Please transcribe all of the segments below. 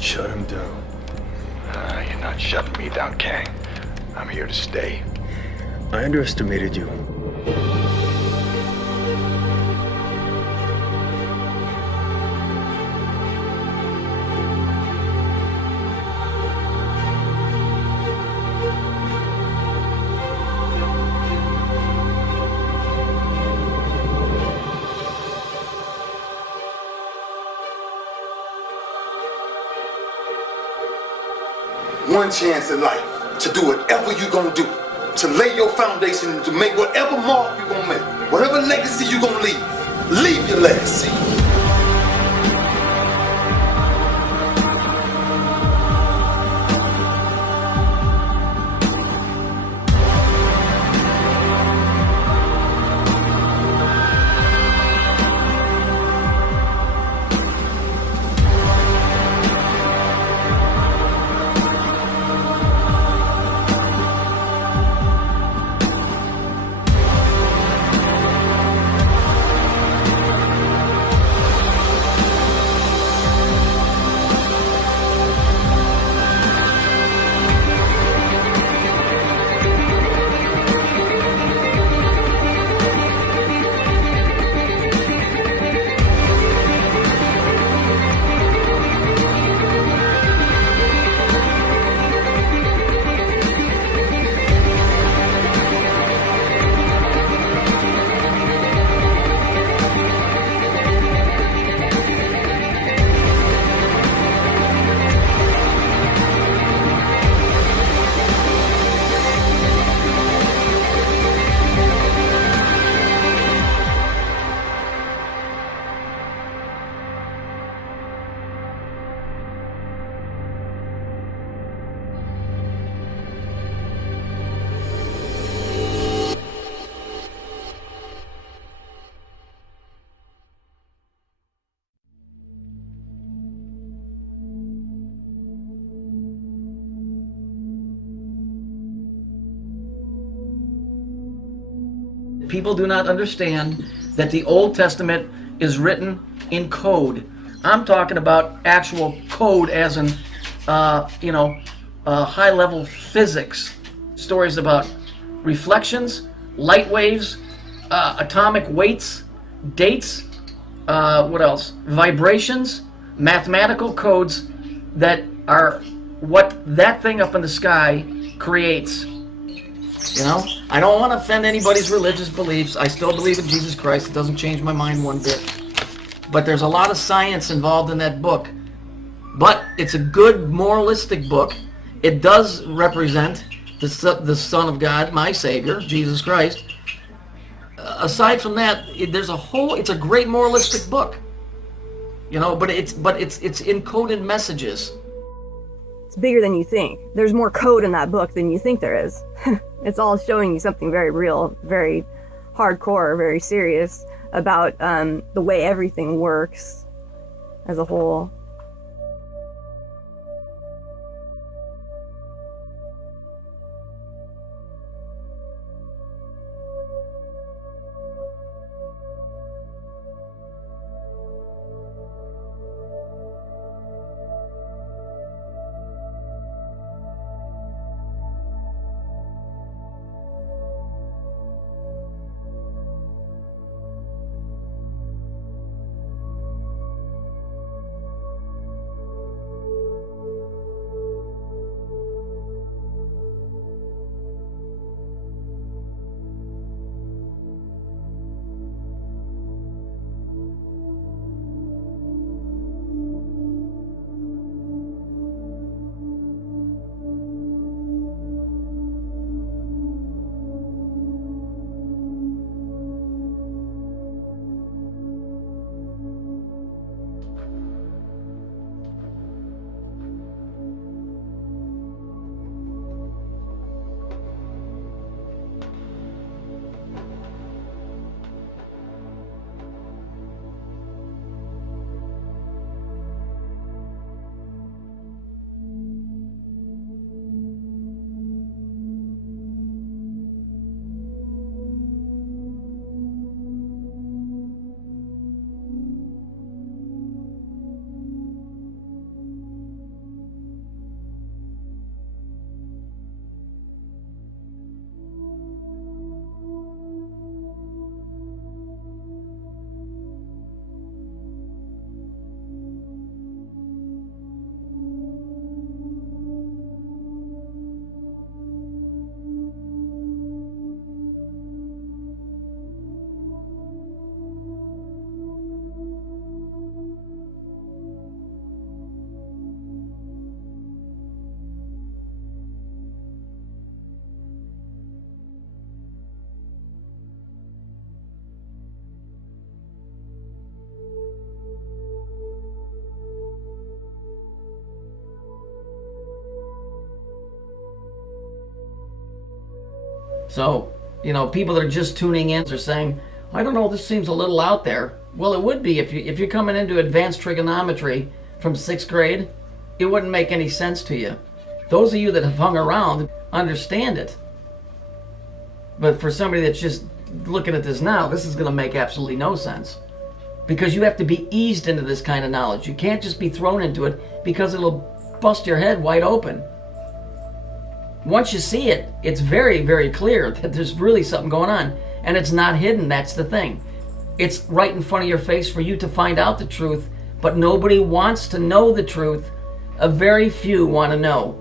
Shut him down. You're not shutting me down, Kang. I'm here to stay. I underestimated you. One chance in life to do whatever you gonna do, to lay your foundation, to make whatever mark you gonna make, whatever legacy you gonna leave your legacy. People do not understand that the Old Testament is written in code. I'm talking about actual code as in, high-level physics. Stories about reflections, light waves, atomic weights, dates, what else? Vibrations, mathematical codes that are what that thing up in the sky creates. You know, I don't want to offend anybody's religious beliefs. I still believe in Jesus Christ. It doesn't change my mind one bit. But there's a lot of science involved in that book. But it's a good moralistic book. It does represent the Son of God, my Savior, Jesus Christ. Aside from that, it's a great moralistic book. You know, but it's encoded messages. It's bigger than you think. There's more code in that book than you think there is. It's all showing you something very real, very hardcore, very serious about the way everything works as a whole. So, you know, people that are just tuning in are saying, I don't know, this seems a little out there. Well, it would be if you're coming into advanced trigonometry from 6th grade, it wouldn't make any sense to you. Those of you that have hung around understand it. But for somebody that's just looking at this now, this is going to make absolutely no sense. Because you have to be eased into this kind of knowledge. You can't just be thrown into it because it'll bust your head wide open. Once you see it, it's very, very clear that there's really something going on. And it's not hidden, that's the thing. It's right in front of your face for you to find out the truth, but nobody wants to know the truth. A very few want to know.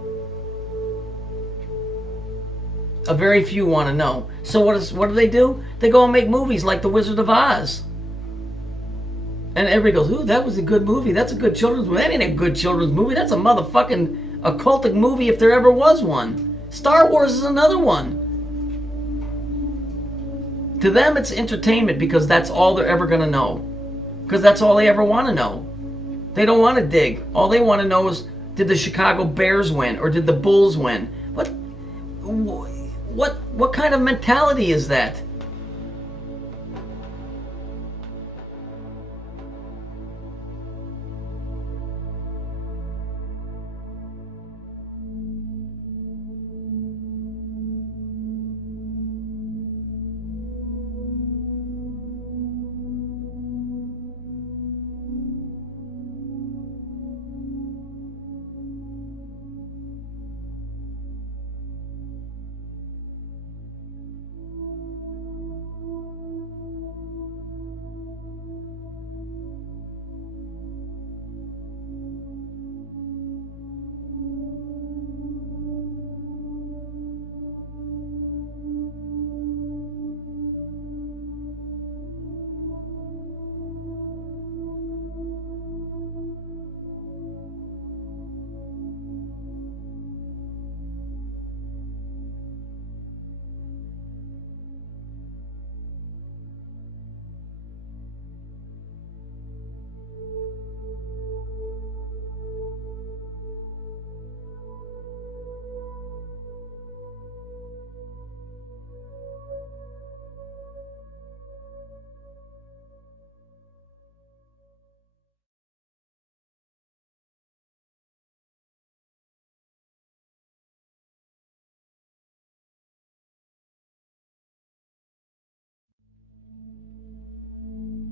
A very few want to know. So what do? They go and make movies like The Wizard of Oz. And everybody goes, ooh, that was a good movie. That's a good children's movie. That ain't a good children's movie. That's a motherfucking occultic movie if there ever was one. Star Wars is another one. To them, it's entertainment because that's all they're ever going to know. Because that's all they ever want to know. They don't want to dig. All they want to know is, did the Chicago Bears win or did the Bulls win? What kind of mentality is that?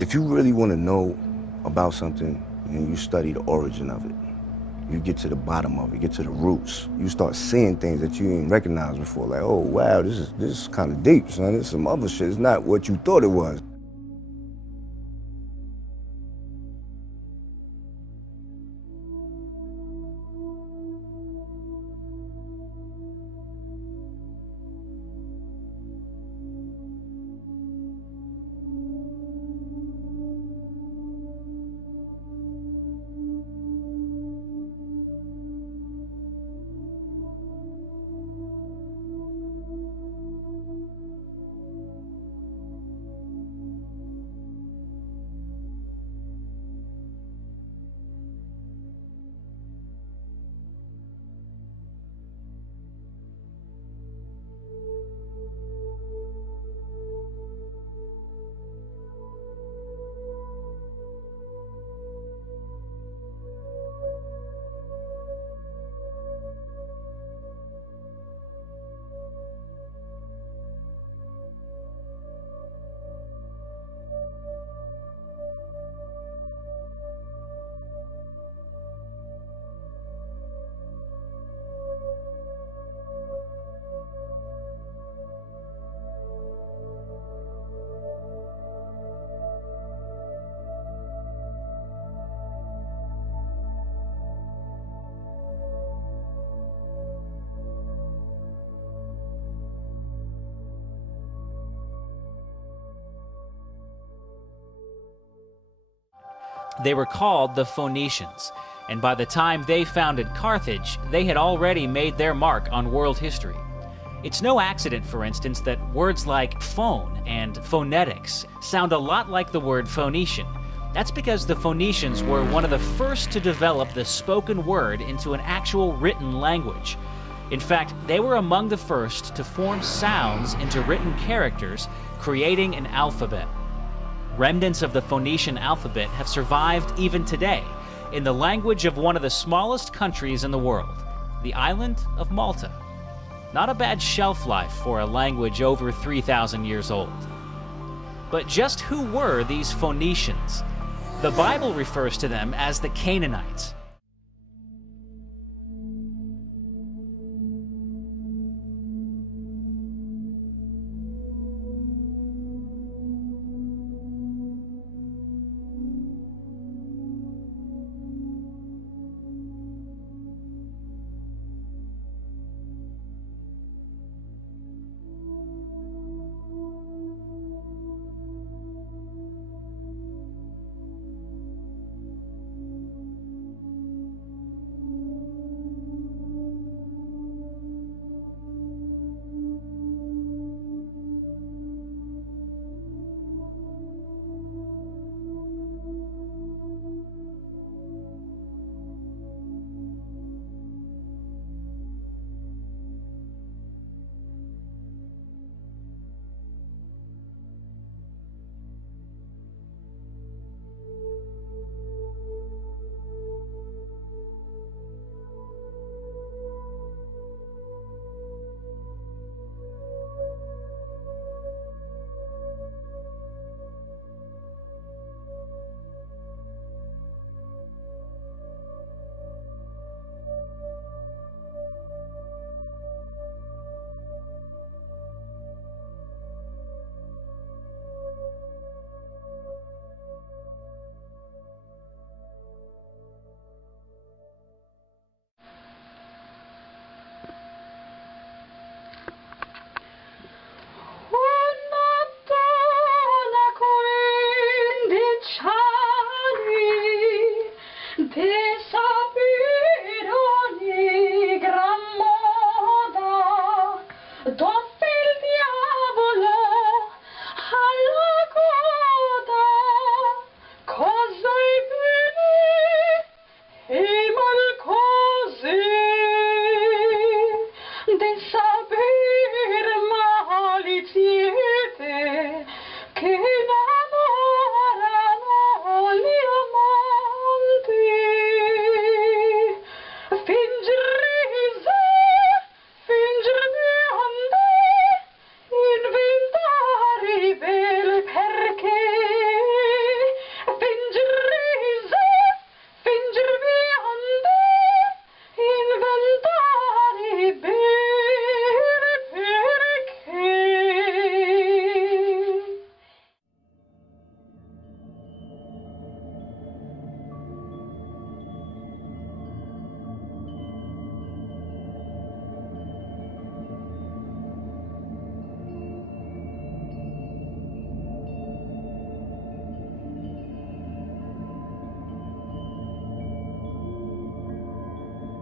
If you really want to know about something and you study the origin of it, you get to the bottom of it, get to the roots. You start seeing things that you didn't recognize before. Like, oh wow, this is kind of deep, son. This is some other shit. It's not what you thought it was. They were called the Phoenicians, and by the time they founded Carthage, they had already made their mark on world history. It's no accident, for instance, that words like phone and phonetics sound a lot like the word Phoenician. That's because the Phoenicians were one of the first to develop the spoken word into an actual written language. In fact, they were among the first to form sounds into written characters, creating an alphabet. Remnants of the Phoenician alphabet have survived even today in the language of one of the smallest countries in the world, the island of Malta. Not a bad shelf life for a language over 3,000 years old. But just who were these Phoenicians? The Bible refers to them as the Canaanites.